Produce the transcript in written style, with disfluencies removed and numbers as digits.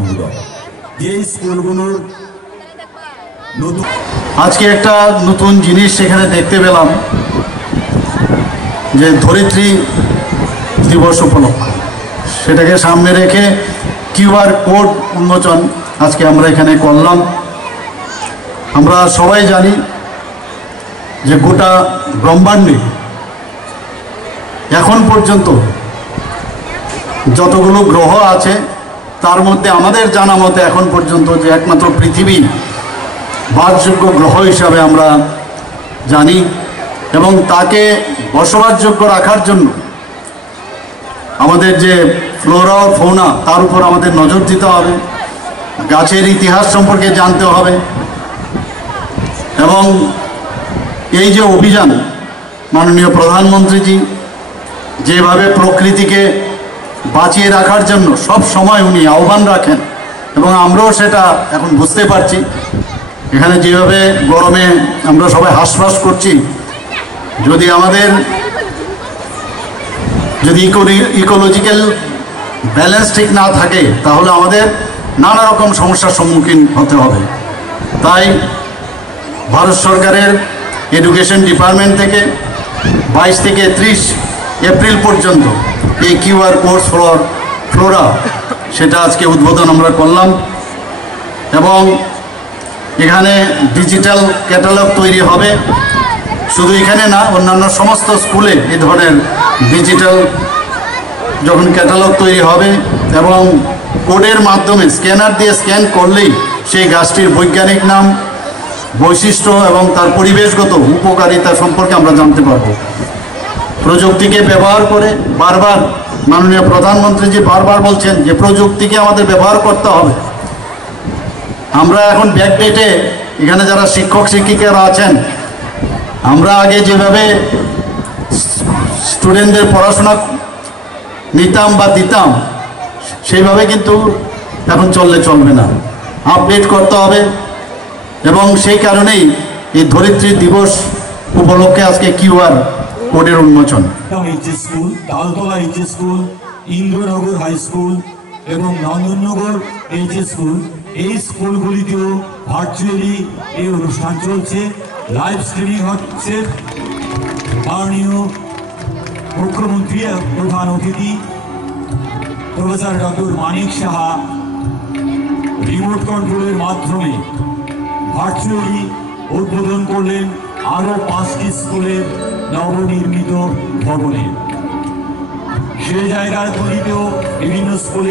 মহোদয় যে স্কুলগুলোর নতুন আজকে একটা নতুন জিনিস সেখানে দেখতে পেলাম যে ধরিত্রী দিবস উপলক্ষে সেটাকে সামনে রেখে কিউআর কোড উন্মোচন আজকে আমরা এখানে করলাম। আমরা সবাই জানি যে গোটা ব্রহ্মাণ্ডে এখন পর্যন্ত যতগুলো গ্রহ আছে তার মধ্যে আমাদের জানা মতে এখন পর্যন্ত যে একমাত্র পৃথিবী বাসযোগ্য গ্রহ হিসাবে আমরা জানি এবং তাকে বসবাসযোগ্য রাখার জন্য আমাদের যে ফ্লোরা ও ফৌনা তার উপর আমাদের নজর দিতে হবে, গাছের ইতিহাস সম্পর্কে জানতে হবে এবং এই যে অভিযান মাননীয় প্রধানমন্ত্রীজি যেভাবে প্রকৃতিকে বাঁচিয়ে রাখার জন্য সব সময় উনি আহ্বান রাখেন এবং আমরাও সেটা এখন বুঝতে পারছি। এখানে যেভাবে গরমে আমরা সবাই হাঁসফাঁস করছি, যদি আমাদের ইকোলজিক্যাল ব্যালেন্স ঠিক না থাকে তাহলে আমাদের নানা রকম সমস্যার সম্মুখীন হতে হবে। তাই ভারত সরকারের এডুকেশন ডিপার্টমেন্ট থেকে 22 থেকে 30 এপ্রিল পর্যন্ত এই কিউআর কোড ফর ফ্লোরা সেটা আজকে উদ্বোধন আমরা করলাম এবং এখানে ডিজিটাল ক্যাটালগ তৈরি হবে। শুধু এখানে না, অন্যান্য সমস্ত স্কুলে এই ধরনের ডিজিটাল যখন ক্যাটালগ তৈরি হবে এবং কোডের মাধ্যমে স্ক্যানার দিয়ে স্ক্যান করলেই সেই গাছটির বৈজ্ঞানিক নাম, বৈশিষ্ট্য এবং তার পরিবেশগত উপকারিতা সম্পর্কে আমরা জানতে পারব। প্রযুক্তিকে ব্যবহার করে বারবার মাননীয় প্রধানমন্ত্রীজি বারবার বলছেন যে প্রযুক্তিকে আমাদের ব্যবহার করতে হবে। আমরা এখন ব্যাকডেটে এখানে যারা শিক্ষক শিক্ষিকারা আছেন, আমরা আগে যেভাবে স্টুডেন্টদের পড়াশোনা নিতাম বা দিতাম সেইভাবে কিন্তু এখন চলবে না, আপডেট করতে হবে এবং সেই কারণেই এই ধরিত্রী দিবস উপলক্ষে আজকে কিউআর কোডের উন্মোচন। HS school, Taltala HS school, Indranagar high school এবং নন্দননগর এইচএস স্কুল, এই স্কুলগুলিতেও ভার্চুয়ালি এই অনুষ্ঠান চলছে, লাইভ স্ট্রিমিং হচ্ছে। মাননীয় মুখ্যমন্ত্রী প্রধান অতিথি professor doctor Manik Saha remote কন্ট্রোলের মাধ্যমে ভার্চুয়ালি উদ্বোধন করলেন আরও 5টি স্কুলের নবনির্মিত ভবনে। সে জায়গাগুলিতেও বিভিন্ন স্কুলে